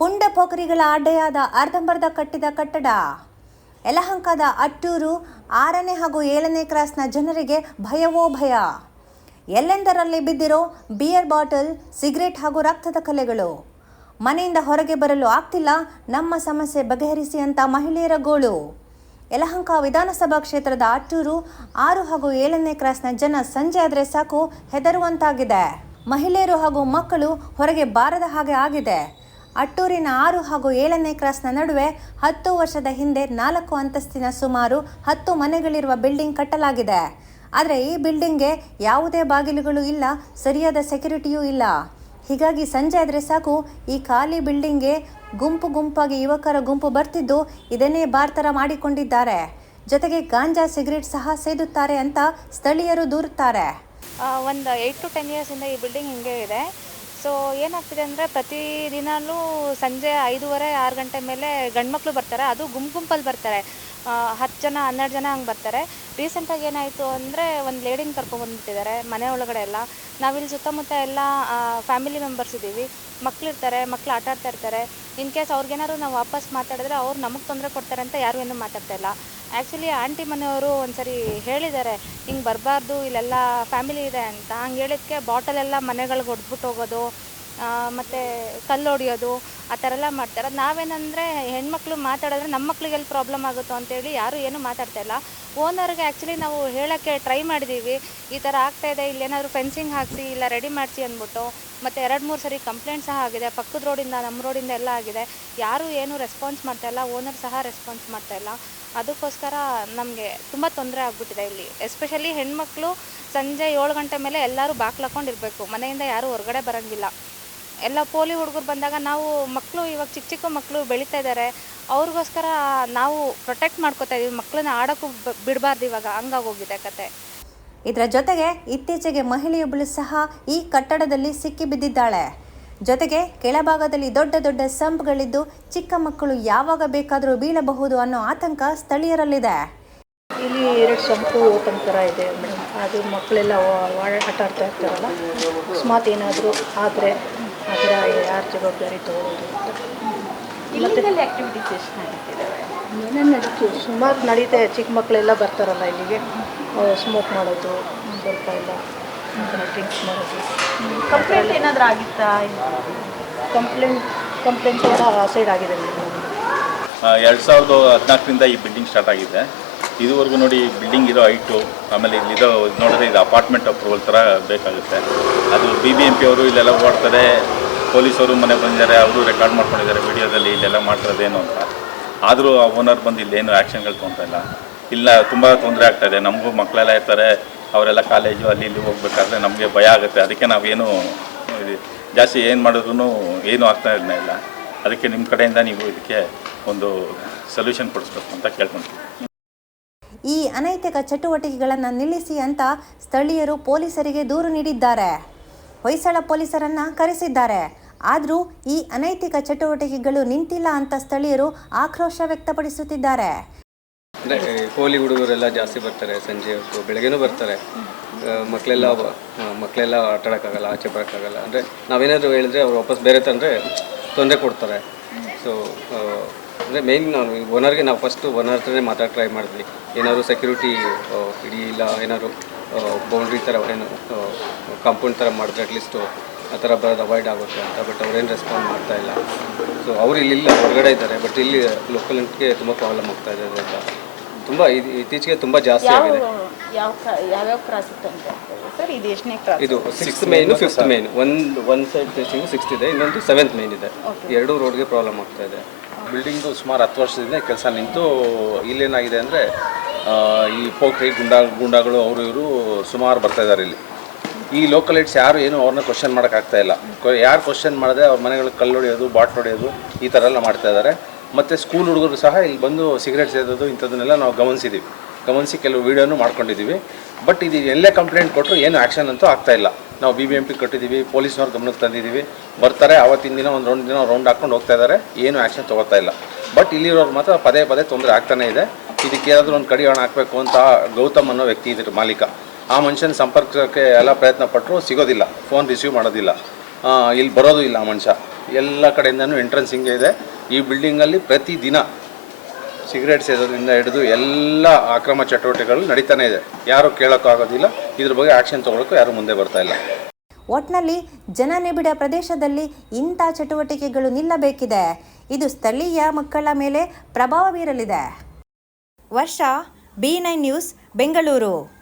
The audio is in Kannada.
ಪುಂಡ ಪೋಖರಿಗಳ ಅಡ್ಡೆಯಾದ ಅರ್ಧಂಬರ್ಧ ಕಟ್ಟಿದ ಕಟ್ಟಡ. ಯಲಹಂಕದ ಅಟ್ಟೂರು 6ನೇ ಹಾಗೂ 7ನೇ ಕ್ರಾಸ್ನ ಜನರಿಗೆ ಭಯವೋ ಭಯ. ಎಲ್ಲೆಂದರಲ್ಲಿ ಬಿದ್ದಿರೋ ಬಿಯರ್ ಬಾಟಲ್, ಸಿಗರೇಟ್ ಹಾಗೂ ರಕ್ತದ ಕಲೆಗಳು. ಮನೆಯಿಂದ ಹೊರಗೆ ಬರಲು ಆಗ್ತಿಲ್ಲ, ನಮ್ಮ ಸಮಸ್ಯೆ ಬಗೆಹರಿಸಿ ಅಂತ ಮಹಿಳೆಯರ ಗೋಳು. ಯಲಹಂಕ ವಿಧಾನಸಭಾ ಕ್ಷೇತ್ರದ ಅಟ್ಟೂರು 6 ಹಾಗೂ 7ನೇ ಕ್ರಾಸ್ನ ಜನ ಸಂಜೆ ಆದರೆ ಸಾಕು ಹೆದರುವಂತಾಗಿದೆ. ಮಹಿಳೆಯರು ಹಾಗೂ ಮಕ್ಕಳು ಹೊರಗೆ ಬಾರದ ಹಾಗೆ ಆಗಿದೆ. ಅಟ್ಟೂರಿನ 6 ಹಾಗೂ 7ನೇ ಕ್ರಾಸ್ನ ನಡುವೆ 10 ವರ್ಷದ ಹಿಂದೆ 4 ಅಂತಸ್ತಿನ ಸುಮಾರು 10 ಮನೆಗಳಿರುವ ಬಿಲ್ಡಿಂಗ್ ಕಟ್ಟಲಾಗಿದೆ. ಆದರೆ ಈ ಬಿಲ್ಡಿಂಗ್ಗೆ ಯಾವುದೇ ಬಾಗಿಲುಗಳು ಇಲ್ಲ, ಸರಿಯಾದ ಸೆಕ್ಯೂರಿಟಿಯೂ ಇಲ್ಲ. ಹೀಗಾಗಿ ಸಂಜೆ ಆದರೆ ಸಾಕು ಈ ಖಾಲಿ ಬಿಲ್ಡಿಂಗ್ಗೆ ಗುಂಪು ಗುಂಪಾಗಿ ಯುವಕರ ಗುಂಪು ಬರ್ತಿದ್ದು ಇದನ್ನೇ ಬಾರ್ ಥರ ಮಾಡಿಕೊಂಡಿದ್ದಾರೆ. ಜೊತೆಗೆ ಗಾಂಜಾ, ಸಿಗರೇಟ್ ಸಹ ಸೇದುತ್ತಾರೆ ಅಂತ ಸ್ಥಳೀಯರು ದೂರುತ್ತಾರೆ. ಒಂದು 8 to 10 ಇಯರ್ಸಿಂದ ಈ ಬಿಲ್ಡಿಂಗ್ ಹಿಂಗೆ ಇದೆ. ಸೊ ಏನಾಗ್ತಿದೆ ಅಂದರೆ ಪ್ರತಿದಿನವೂ ಸಂಜೆ 5:30-6 ಗಂಟೆ ಮೇಲೆ ಗಂಡ್ಮಕ್ಳು ಬರ್ತಾರೆ. ಅದು ಗುಂಪಲ್ಲಿ ಬರ್ತಾರೆ, 10 ಜನ 12 ಜನ ಹಂಗೆ ಬರ್ತಾರೆ. ರೀಸೆಂಟಾಗಿ ಏನಾಯಿತು ಅಂದರೆ ಒಂದು ಲೇಡಿನ ಕರ್ಕೊಂಡ್ಬಂದ್ಬಿಟ್ಟಿದ್ದಾರೆ ಮನೆ ಒಳಗಡೆ ಎಲ್ಲ. ನಾವಿಲ್ಲಿ ಸುತ್ತಮುತ್ತ ಎಲ್ಲ ಫ್ಯಾಮಿಲಿ ಮೆಂಬರ್ಸ್ ಇದ್ದೀವಿ. ಮಕ್ಕಳಿರ್ತಾರೆ, ಮಕ್ಕಳು ಆಟ ಆಡ್ತಾ ಇರ್ತಾರೆ. ಇನ್ ಕೇಸ್ ಅವ್ರಿಗೇನಾದ್ರು ನಾವು ವಾಪಸ್ ಮಾತಾಡಿದ್ರೆ ಅವ್ರು ನಮಗೆ ತೊಂದರೆ ಕೊಡ್ತಾರೆ ಅಂತ ಯಾರು ಏನೂ ಮಾತಾಡ್ತಾ ಇಲ್ಲ. ಆ್ಯಕ್ಚುಲಿ ಆಂಟಿ ಮನೆಯವರು ಒಂದ್ಸರಿ ಹೇಳಿದ್ದಾರೆ, ಹಿಂಗೆ ಬರಬಾರ್ದು, ಇಲ್ಲೆಲ್ಲ ಫ್ಯಾಮಿಲಿ ಇದೆ ಅಂತ. ಹಂಗೆ ಹೇಳಿದ್ದಕ್ಕೆ ಬಾಟಲೆಲ್ಲ ಮನೆಗಳಿಗೆ ಹೊಡೆದ್ಬಿಟ್ಟು ಹೋಗೋದು, ಮತ್ತು ಕಲ್ಲು ಹೊಡಿಯೋದು, ಆ ಥರ ಎಲ್ಲ ಮಾಡ್ತಾರೆ. ನಾವೇನಂದರೆ ಹೆಣ್ಮಕ್ಳು ಮಾತಾಡಿದ್ರೆ ನಮ್ಮ ಮಕ್ಳಿಗೆ ಎಲ್ಲಿ ಪ್ರಾಬ್ಲಮ್ ಆಗುತ್ತೋ ಅಂತೇಳಿ ಯಾರೂ ಏನೂ ಮಾತಾಡ್ತಾ ಇಲ್ಲ. ಓನರ್ಗೆ ಆ್ಯಕ್ಚುಲಿ ನಾವು ಹೇಳೋಕ್ಕೆ ಟ್ರೈ ಮಾಡಿದ್ದೀವಿ, ಈ ಥರ ಆಗ್ತಾಯಿದೆ, ಇಲ್ಲೇನಾದರೂ ಫೆನ್ಸಿಂಗ್ ಹಾಕಿಸಿ ಇಲ್ಲ ರೆಡಿ ಮಾಡಿಸಿ ಅಂದ್ಬಿಟ್ಟು. ಮತ್ತು 2-3 ಸರಿ ಕಂಪ್ಲೇಂಟ್ ಸಹ ಆಗಿದೆ, ಪಕ್ಕದ ರೋಡಿಂದ ನಮ್ಮ ರೋಡಿಂದ ಎಲ್ಲ ಆಗಿದೆ. ಯಾರೂ ಏನೂ ರೆಸ್ಪಾನ್ಸ್ ಮಾಡ್ತಾಯಿಲ್ಲ, ಓನರ್ ಸಹ ರೆಸ್ಪಾನ್ಸ್ ಮಾಡ್ತಾಯಿಲ್ಲ. ಅದಕ್ಕೋಸ್ಕರ ನಮಗೆ ತುಂಬ ತೊಂದರೆ ಆಗ್ಬಿಟ್ಟಿದೆ ಇಲ್ಲಿ. ಎಸ್ಪೆಷಲಿ ಹೆಣ್ಮಕ್ಳು ಸಂಜೆ 7 ಗಂಟೆ ಮೇಲೆ ಎಲ್ಲರೂ ಬಾಕ್ಲು ಹಾಕ್ಕೊಂಡಿರ್ಬೇಕು, ಮನೆಯಿಂದ ಯಾರೂ ಹೊರಗಡೆ ಬರೋಂಗಿಲ್ಲ. ಎಲ್ಲ ಪೋಲಿ ಹುಡುಗರು ಬಂದಾಗ ನಾವು ಮಕ್ಕಳು, ಇವಾಗ ಚಿಕ್ಕ ಚಿಕ್ಕ ಮಕ್ಕಳು ಬೆಳೀತಾ ಇದ್ದಾರೆ, ಅವ್ರಿಗೋಸ್ಕರ ನಾವು ಪ್ರೊಟೆಕ್ಟ್ ಮಾಡ್ಕೋತಾ ಇದೀವಿ. ಮಕ್ಕಳನ್ನ ಆಡೋಕ್ಕೂ ಬಿಡಬಾರ್ದು, ಇವಾಗ ಹಂಗಾಗೋಗಿದೆ ಕತೆ. ಇದರ ಜೊತೆಗೆ ಇತ್ತೀಚೆಗೆ ಮಹಿಳೆಯೊಬ್ಬಳು ಸಹ ಈ ಕಟ್ಟಡದಲ್ಲಿ ಸಿಕ್ಕಿ ಬಿದ್ದಿದ್ದಾಳೆ. ಜೊತೆಗೆ ಕೆಳಭಾಗದಲ್ಲಿ ದೊಡ್ಡ ದೊಡ್ಡ ಸಂಪ್ಗಳಿದ್ದು ಚಿಕ್ಕ ಮಕ್ಕಳು ಯಾವಾಗ ಬೇಕಾದರೂ ಬೀಳಬಹುದು ಅನ್ನೋ ಆತಂಕ ಸ್ಥಳೀಯರಲ್ಲಿದೆ. ಇಲ್ಲಿ 2 ಸಂಪು ಓಪನ್ ಥರ ಇದೆ ಮೇಡಮ್. ಅದು ಮಕ್ಕಳೆಲ್ಲ ಆಟ ಆಡ್ತಾ ಇರ್ತಾರಲ್ಲ, ಅಕಸ್ಮಾತ್ ಏನಾದರೂ ಆದರೆ ಅದರ ಯಾರು ಜವಾಬ್ದಾರಿ ತಗೊಳ್ಳೋದು ಅಂತ. ಇಲ್ಲಿಗಲ್ ಆ್ಯಕ್ಟಿವಿಟೀಸ್ ಎಷ್ಟು ನಡೀತಿದ್ದಾವೆ? ಏನೇನು ನಡೀತು, ಸುಮಾರು ನಡೀತೆ. ಚಿಕ್ಕ ಮಕ್ಕಳೆಲ್ಲ ಬರ್ತಾರಲ್ಲ ಇಲ್ಲಿಗೆ, ಸ್ಮೋಕ್ ಮಾಡೋದು, ಸ್ವಲ್ಪ ಎಲ್ಲ ಡ್ರಿಂಕ್ಸ್ ಮಾಡೋದು. ಕಂಪ್ಲೇಂಟ್ ಏನಾದರೂ ಆಗಿತ್ತಾ? ಕಂಪ್ಲೇಂಟ್ಸ್ ಎಲ್ಲ ಆ ಸೈಡ್ ಆಗಿದೆ ಮೇಡಮ್. 2014ರಿಂದ ಈ ಬಿಲ್ಡಿಂಗ್ ಸ್ಟಾರ್ಟ್ ಆಗಿದೆ. ಇದುವರೆಗೂ ನೋಡಿ ಬಿಲ್ಡಿಂಗ್ ಇರೋ ಹೈಟು, ಆಮೇಲೆ ಇಲ್ಲಿರೋ ನೋಡಿದ್ರೆ ಇದು ಅಪಾರ್ಟ್ಮೆಂಟ್ ಅಪ್ರೂವಲ್ ಥರ ಬೇಕಾಗುತ್ತೆ. ಅದು BBMP ಅವರು ಇಲ್ಲೆಲ್ಲ ಓಡ್ತಾರೆ, ಪೊಲೀಸವರು ಮನೆ ಬಂದಿದ್ದಾರೆ, ಅವರು ರೆಕಾರ್ಡ್ ಮಾಡ್ಕೊಂಡಿದ್ದಾರೆ ವಿಡಿಯೋದಲ್ಲಿ ಇಲ್ಲೆಲ್ಲ ಮಾಡ್ತಿರೋದೇನು ಅಂತ. ಆದರೂ ಆ ಓನರ್ ಬಂದು ಇಲ್ಲೇನು ಆ್ಯಕ್ಷನ್ಗಳು ತೊಗೊತಾ ಇಲ್ಲ. ತುಂಬ ತೊಂದರೆ ಆಗ್ತಾಯಿದೆ. ನಮಗೂ ಮಕ್ಕಳೆಲ್ಲ ಇರ್ತಾರೆ, ಅವರೆಲ್ಲ ಕಾಲೇಜು ಅಲ್ಲಿ ಇಲ್ಲಿ ಹೋಗ್ಬೇಕಾದ್ರೆ ನಮಗೆ ಭಯ ಆಗುತ್ತೆ. ಅದಕ್ಕೆ ನಾವೇನು ಜಾಸ್ತಿ ಏನು ಮಾಡಿದ್ರೂ ಏನೂ ಆಗ್ತಾ ಇಲ್ಲ. ಅದಕ್ಕೆ ನಿಮ್ಮ ಕಡೆಯಿಂದ ನೀವು ಇದಕ್ಕೆ ಒಂದು ಸೊಲ್ಯೂಷನ್ ಕೊಡಿಸ್ಬೇಕು ಅಂತ ಕೇಳ್ಕೊಂತೀವಿ. ಈ ಅನೈತಿಕ ಚಟುವಟಿಕೆಗಳನ್ನು ನಿಲ್ಲಿಸಿ ಅಂತ ಸ್ಥಳೀಯರು ಪೊಲೀಸರಿಗೆ ದೂರು ನೀಡಿದ್ದಾರೆ. ಹೊಯ್ಸಳ ಪೊಲೀಸರನ್ನ ಕರೆಸಿದ್ದಾರೆ. ಆದರೂ ಈ ಅನೈತಿಕ ಚಟುವಟಿಕೆಗಳು ನಿಂತಿಲ್ಲ ಅಂತ ಸ್ಥಳೀಯರು ಆಕ್ರೋಶ ವ್ಯಕ್ತಪಡಿಸುತ್ತಿದ್ದಾರೆ. ಅಂದರೆ ಪೋಲಿ ಹುಡುಗರೆಲ್ಲ ಜಾಸ್ತಿ ಬರ್ತಾರೆ, ಸಂಜೆ ಹೊತ್ತು ಬೆಳಗ್ಗೆನೂ ಬರ್ತಾರೆ. ಮಕ್ಕಳೆಲ್ಲ ಆಟ ಆಡೋಕ್ಕಾಗಲ್ಲ, ಆಚೆ ಬರೋಕ್ಕಾಗಲ್ಲ. ಅಂದರೆ ನಾವೇನಾದರೂ ಹೇಳಿದ್ರೆ ಅವ್ರು ವಾಪಸ್ ಬೇರೆ ತಂದರೆ ತೊಂದರೆ ಕೊಡ್ತಾರೆ. ಸೊ ಅಂದರೆ ಮೇಯ್ನ್ ಓನರ್ಗೆ ನಾವು ಫಸ್ಟು ಓನರ್ ಹತ್ರನೇ ಮಾತಾಡಿ ಟ್ರೈ ಮಾಡಿದ್ವಿ. ಏನಾದರೂ ಸೆಕ್ಯೂರಿಟಿ ಇಡೀ ಇಲ್ಲ, ಏನಾದ್ರು ಬೌಂಡ್ರಿ ಥರ ಏನು ಕಾಂಪೌಂಡ್ ಥರ ಮಾಡಿದ್ರೆ ಅಟ್ಲೀಸ್ಟು ಆ ಥರ ಬರೋದು ಅವಾಯ್ಡ್ ಆಗುತ್ತೆ ಅಂತ. ಬಟ್ ಅವ್ರೇನು ರೆಸ್ಪಾಂಡ್ ಮಾಡ್ತಾ ಇಲ್ಲ. ಸೊ ಅವರು ಇಲ್ಲಿಲ್ಲ, ಹೊರಗಡೆ ಇದ್ದಾರೆ. ಬಟ್ ಇಲ್ಲಿ ಲೋಕಲ್ಗೆ ತುಂಬ ಪ್ರಾಬ್ಲಮ್ ಆಗ್ತಾ ಇದೆ ಅಂತ. ತುಂಬ ಇತ್ತೀಚೆಗೆ ತುಂಬ ಜಾಸ್ತಿ ಆಗಿದೆ. ಯಾವ್ಯಾವ ಕ್ರಾಸ್ ಇತ್ತು ಅಂತ ಸರ್? ಇದು ಎಷ್ಟನೇ ಕ್ರಾಸ್? ಇದು 6th ಮೇನು 5th ಮೇನ್. ಒಂದು ಸೈಡ್ ಫೇಸಿಂಗು 6th ಇದೆ, ಇನ್ನೊಂದು 7th ಮೇನ್ ಇದೆ. 2 ರೋಡ್ಗೆ ಪ್ರಾಬ್ಲಮ್ ಆಗ್ತಾ ಇದೆ. ಬಿಲ್ಡಿಂಗು ಸುಮಾರು 10 ವರ್ಷದಿಂದ ಕೆಲಸ ನಿಂತು ಇಲ್ಲೇನಾಗಿದೆ ಅಂದರೆ ಈ ಪೋಖ್ರಿ ಗುಂಡಾಗಳು ಅವರು ಇವರು ಸುಮಾರು ಬರ್ತಾಯಿದ್ದಾರೆ ಇಲ್ಲಿ. ಈ ಲೋಕಲೈಟ್ಸ್ ಯಾರು ಏನು ಅವ್ರನ್ನ ಕ್ವಶನ್ ಮಾಡೋಕ್ಕಾಗ್ತಾ ಇಲ್ಲ. ಯಾರು ಕ್ವಶನ್ ಮಾಡದೆ ಅವ್ರ ಮನೆಗಳಿಗೆ ಕಲ್ಲು ಹೊಡೆಯೋದು, ಬಾಟ್ಲ್ ಹೊಡೆಯೋದು, ಈ ಥರ ಎಲ್ಲ ಮಾಡ್ತಾಯಿದ್ದಾರೆ. ಮತ್ತು ಸ್ಕೂಲ್ ಹುಡುಗರು ಸಹ ಇಲ್ಲಿ ಬಂದು ಸಿಗರೇಟ್ ಸೇದೋದು ಇಂಥದ್ದನ್ನೆಲ್ಲ ನಾವು ಗಮನಿಸಿ ಕೆಲವು ವೀಡಿಯೋನು ಮಾಡ್ಕೊಂಡಿದ್ದೀವಿ. ಬಟ್ ಇದು ಎಲ್ಲೇ ಕಂಪ್ಲೇಂಟ್ ಕೊಟ್ಟರು ಏನು ಆ್ಯಕ್ಷನ್ ಅಂತೂ ಆಗ್ತಾಯಿಲ್ಲ. ನಾವು BBMP ಕೊಟ್ಟಿದ್ದೀವಿ, ಪೊಲೀಸ್ನವ್ರು ಗಮನಕ್ಕೆ ತಂದಿದ್ದೀವಿ, ಬರ್ತಾರೆ. ಆವತ್ತಿನ ದಿನ ಒಂದು ರೌಂಡ್ ಹಾಕ್ಕೊಂಡು ಹೋಗ್ತಾ ಇದ್ದಾರೆ, ಏನು ಆ್ಯಕ್ಷನ್ ತೊಗೋತಾ ಇಲ್ಲ. ಬಟ್ ಇಲ್ಲಿರೋರು ಮಾತ್ರ ಪದೇ ತೊಂದರೆ ಆಗ್ತಾನೇ ಇದೆ. ಇದಕ್ಕೆ ಏನಾದರೂ ಒಂದು ಕಡಿವಾಣ ಹಾಕಬೇಕು ಅಂತ ಗೌತಮ್ ಅನ್ನೋ ವ್ಯಕ್ತಿ ಇದ್ರ ಮಾಲೀಕ. ಆ ಮನುಷ್ಯನ ಸಂಪರ್ಕಕ್ಕೆ ಎಲ್ಲ ಪ್ರಯತ್ನ ಪಟ್ಟರು, ಸಿಗೋದಿಲ್ಲ, ಫೋನ್ ರಿಸೀವ್ ಮಾಡೋದಿಲ್ಲ, ಇಲ್ಲಿ ಬರೋದು ಇಲ್ಲ ಆ ಮನುಷ್ಯ. ಎಲ್ಲ ಕಡೆಯಿಂದನೂ ಎಂಟ್ರೆನ್ಸ್ ಹಿಂಗೆ ಇದೆ. ಈ ಬಿಲ್ಡಿಂಗಲ್ಲಿ ಪ್ರತಿದಿನ ಸಿಗರೇಟ್ ಸೇದೋದ್ರಿಂದ ಹಿಡಿದು ಎಲ್ಲ ಅಕ್ರಮ ಚಟುವಟಿಕೆಗಳು ನಡೀತಾನೆ ಇದೆ. ಯಾರು ಕೇಳೋಕ್ಕಾಗೋದಿಲ್ಲ, ಇದ್ರ ಬಗ್ಗೆ ಆ್ಯಕ್ಷನ್ ತೊಗೊಳಕ್ಕೂ ಯಾರು ಮುಂದೆ ಬರ್ತಾ ಇಲ್ಲ. ಒಟ್ನಲ್ಲಿ ಜನನಿಬಿಡ ಪ್ರದೇಶದಲ್ಲಿ ಇಂಥ ಚಟುವಟಿಕೆಗಳು ನಿಲ್ಲಬೇಕಿದೆ. ಇದು ಸ್ಥಳೀಯ ಮಕ್ಕಳ ಮೇಲೆ ಪ್ರಭಾವ ಬೀರಲಿದೆ. ವರ್ಷ B9 ನ್ಯೂಸ್, ಬೆಂಗಳೂರು.